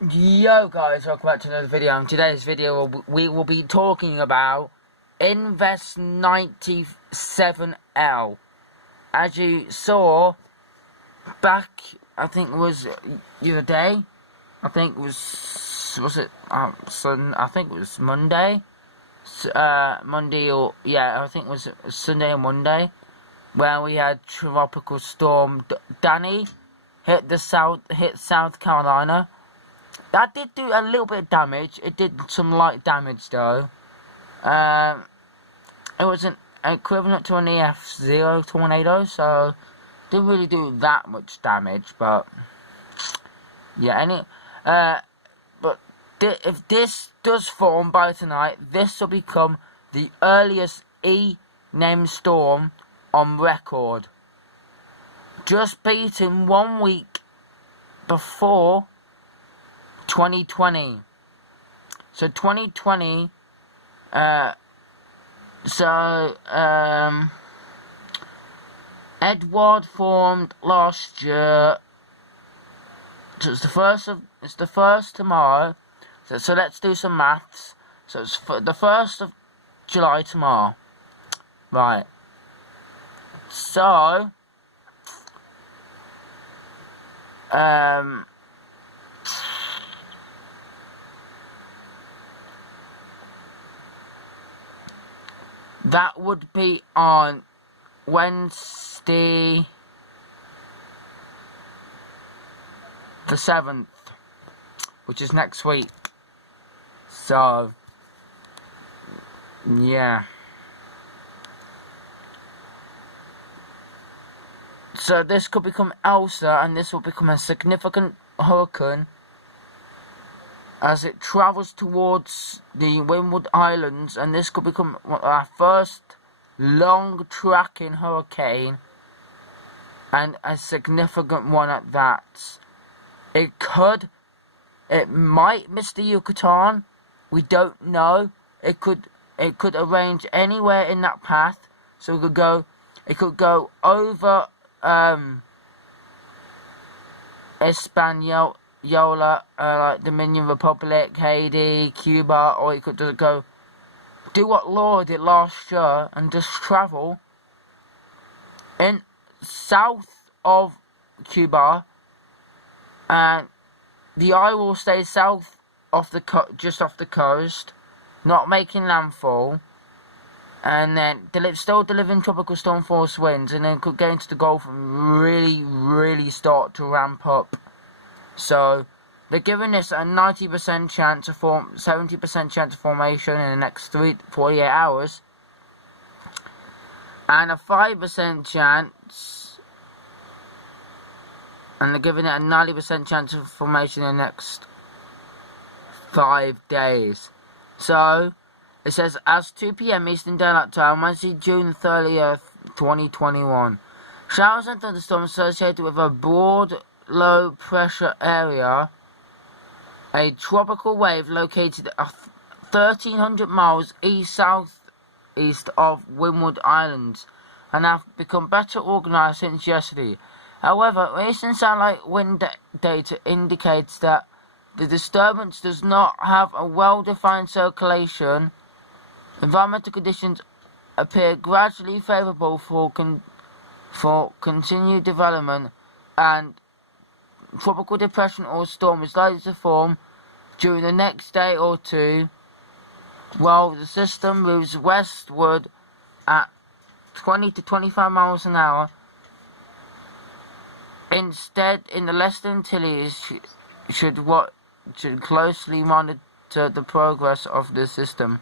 Yo guys, welcome back to another video. In today's video we will be talking about Invest 97L. As you saw back, I think it was the other day, I think it was it I think it was Monday, Monday or yeah, I think it was Sunday or Monday, where we had tropical storm Danny hit South Carolina. That did do a little bit of damage. It did some light damage though. It was an equivalent to an EF0 tornado, so didn't really do that much damage. But yeah, but if this does form by tonight, this will become the earliest E-named storm on record, just beaten 1 week before 2020. So 2020, Edward formed last year. So it's the first tomorrow. So let's do some maths. So it's the 1st of July tomorrow. Right. So that would be on Wednesday the 7th, which is next week. So, yeah. So this could become Elsa, and this will become a significant hurricane as it travels towards the Windward Islands, and this could become our first long-tracking hurricane, and a significant one at that. It might miss the Yucatan. We don't know. It could arrange anywhere in that path. So it could go over Hispaniola, like Dominican Republic, Haiti, Cuba, or it could just do what Laura did last year and just travel in south of Cuba, and the eye will stay south of just off the coast, not making landfall, and then still delivering tropical storm force winds, and then could get into the Gulf and really start to ramp up. So they're giving this a 90% chance of 70% chance of formation in the next 48 hours, and a 5% chance, and they're giving it a 90% chance of formation in the next 5 days. So it says as 2 p.m. Eastern Daylight Time, Wednesday, June 30th, 2021. Showers and thunderstorms associated with a broad low pressure area, a tropical wave located 1,300 miles east-southeast of Windward Islands, and have become better organized since yesterday. However, recent satellite wind data indicates that the disturbance does not have a well-defined circulation. Environmental conditions appear gradually favorable for continued development, and tropical depression or storm is likely to form during the next day or two, while the system moves westward at 20 to 25 miles an hour. Instead, in the Western Antilles, should closely monitor the progress of the system,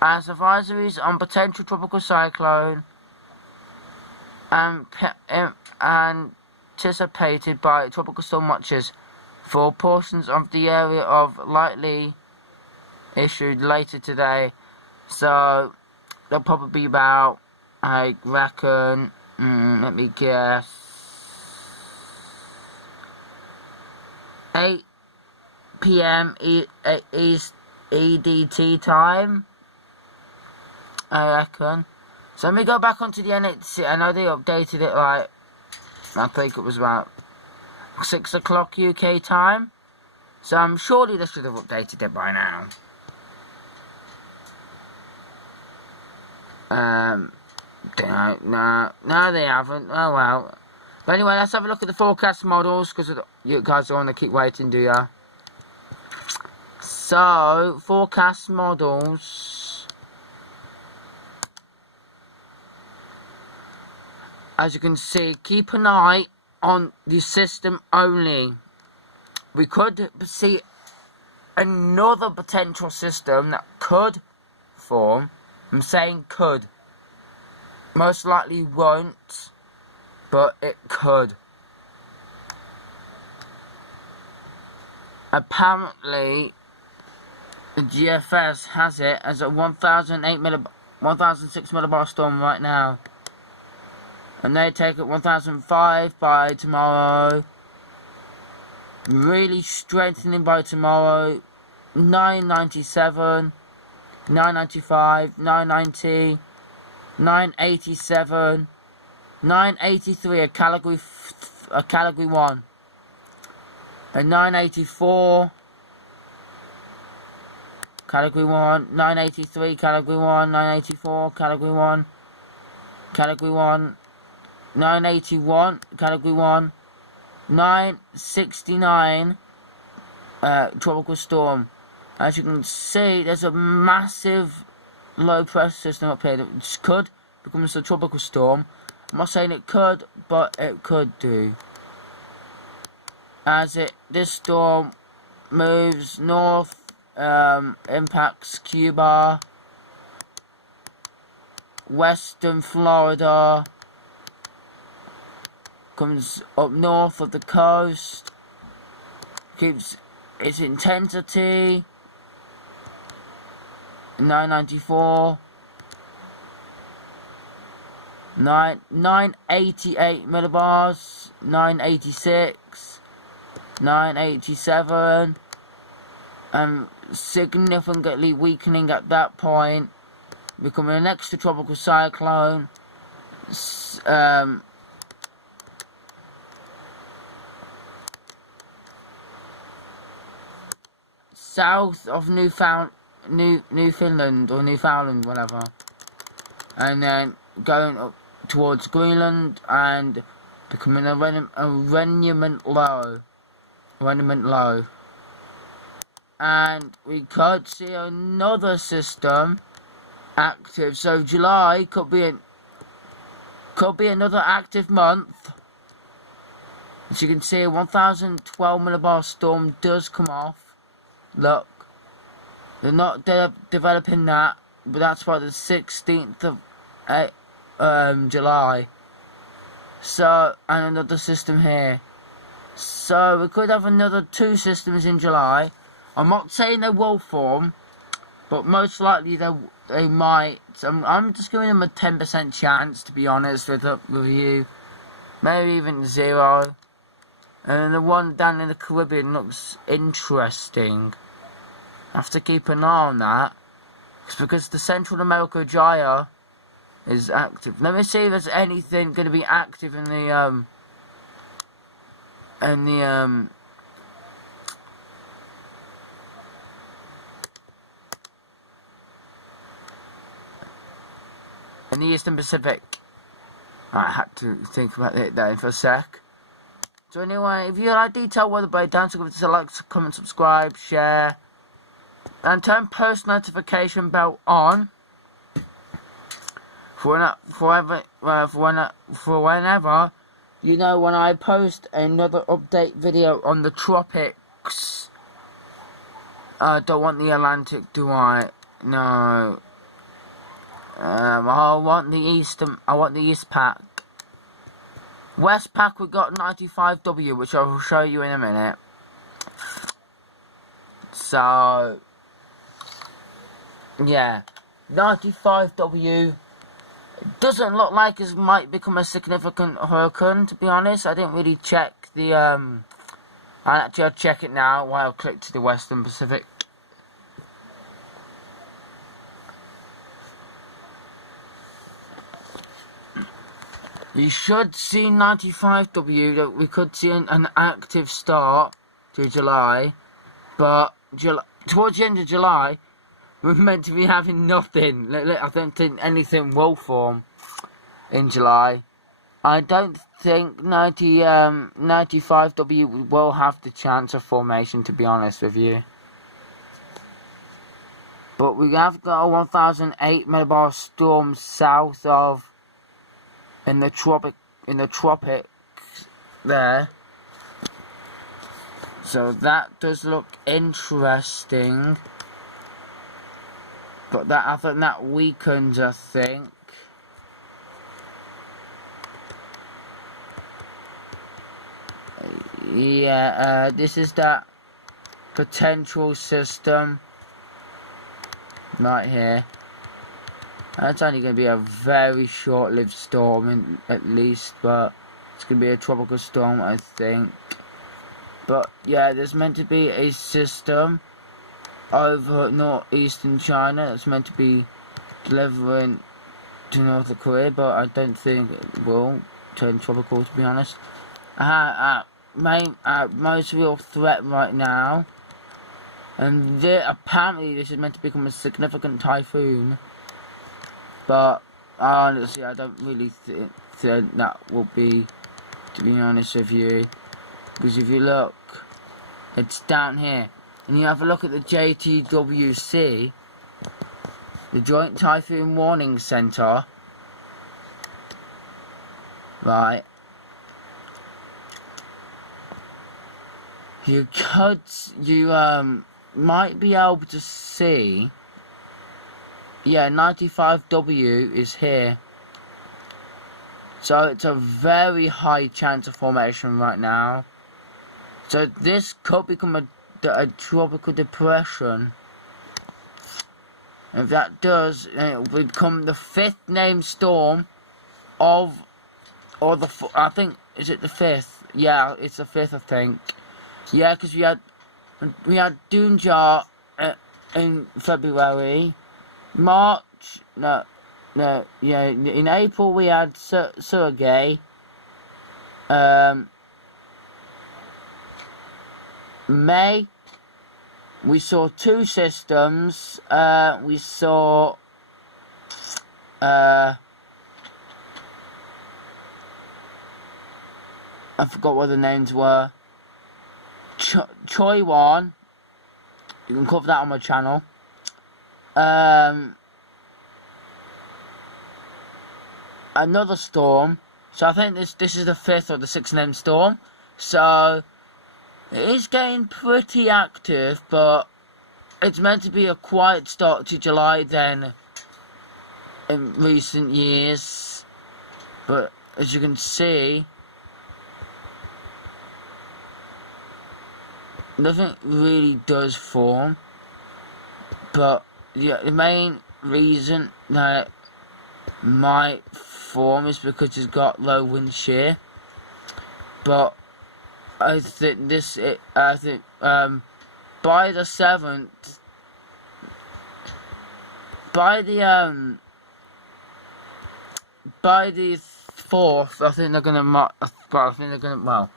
as advisories on potential tropical cyclone and anticipated by tropical storm watches for portions of the area of likely issued later today. So they'll probably be about, I reckon, let me guess, 8 p.m. East EDT time, I reckon. So let me go back onto the NHC. I know they updated it, like, I think it was about 6 o'clock UK time. So surely they should have updated it by now. No, they haven't. Oh well. But anyway, let's have a look at the forecast models, because you guys don't want to keep waiting, do ya? So, forecast models. As you can see, keep an eye on the system only. We could see another potential system that could form. I'm saying could. Most likely won't, but it could. Apparently, the GFS has it as a 1006 millibar storm right now. And they take it 1005 by tomorrow. Really strengthening by tomorrow. 997, 995, 990, 987, 983, a category 1, and 984, category 1, 983, category 1, 984, category 1, category 1, 981, category 1, 969, tropical storm. As you can see, there's a massive low pressure system up here that could become a tropical storm. I'm not saying it could, but it could do. As this storm moves north, impacts Cuba, western Florida, comes up north of the coast, keeps its intensity. 994, 988 millibars, 986, 987, and significantly weakening at that point, becoming an extratropical cyclone. South of Newfoundland or Newfoundland, whatever, and then going up towards Greenland and becoming a remnant low, and we could see another system active. So July could be another active month. As you can see, a 1012 millibar storm does come off. Look, they're not developing that, but that's by the 16th of July. So, and another system here. So, we could have another 2 systems in July. I'm not saying they will form, but most likely they might. I'm just giving them a 10% chance, to be honest with you. Maybe even 0. And the one down in the Caribbean looks interesting. I have to keep an eye on that. It's because the Central America Gyre is active. Let me see if there's anything going to be active in the Eastern Pacific. I had to think about it there for a sec. So anyway, if you like detailed weather breakdowns, give it a like, comment, subscribe, share, and turn post notification bell on for whenever you know when I post another update video on the tropics. I don't want the Atlantic, do I? No. I want the East Pac. West Pac, we got 95W, which I will show you in a minute. So, yeah, 95W doesn't look like it might become a significant hurricane, to be honest. I didn't really check the, I'll check it now while I'll click to the Western Pacific. You should see 95W, that we could see an active start to July. But towards the end of July, we're meant to be having nothing. I don't think anything will form in July. I don't think 95W will have the chance of formation, to be honest with you. But we have got a 1008 millibar storm south of in the tropics there. So that does look interesting. But I think that weakens, I think. Yeah, this is that potential system right here. It's only going to be a very short-lived storm, at least, but it's going to be a tropical storm, I think. But yeah, there's meant to be a system over northeastern China that's meant to be delivering to North Korea, but I don't think it will turn tropical, to be honest. Most real threat right now, and apparently this is meant to become a significant typhoon, but honestly I don't really think that will be, to be honest with you, because if you look, it's down here, and you have a look at the JTWC, the Joint Typhoon Warning Center, right. You might be able to see, yeah, 95W is here. So it's a very high chance of formation right now. So this could become a tropical depression. If that does, it will become the 5th named storm of, I think, is it the 5th? Yeah, it's the 5th, I think. Yeah, because we had Dunja in February, March, yeah, in April we had Surrey, May, we saw 2 systems, we saw, I forgot what the names were. Choi Wan, you can cover that on my channel. Another storm. So I think this is the 5th or the 6th named storm. So it is getting pretty active, but it's meant to be a quiet start to July then in recent years. But as you can see, nothing really does form, but yeah, the main reason that it might form is because it's got low wind shear. But I think by the 7th, by the 4th, I think they're gonna mark. Well,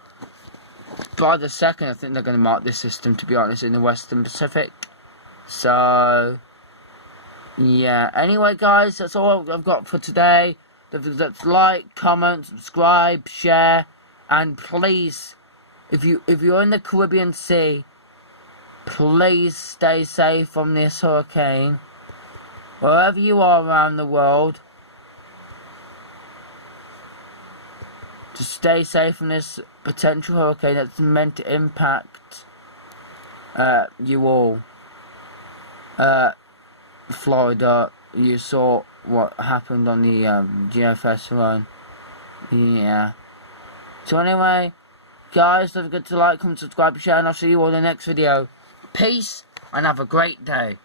by the 2nd, I think they're going to mark this system, to be honest, in the Western Pacific. So, yeah. Anyway, guys, that's all I've got for today. Let's like, comment, subscribe, share, and please, if you're in the Caribbean Sea, please stay safe from this hurricane. Wherever you are around the world, to stay safe from this potential hurricane that's meant to impact you all. Florida, you saw what happened on the GFS run. Yeah. So anyway, guys, don't forget to like, comment, subscribe, share, and I'll see you all in the next video. Peace, and have a great day.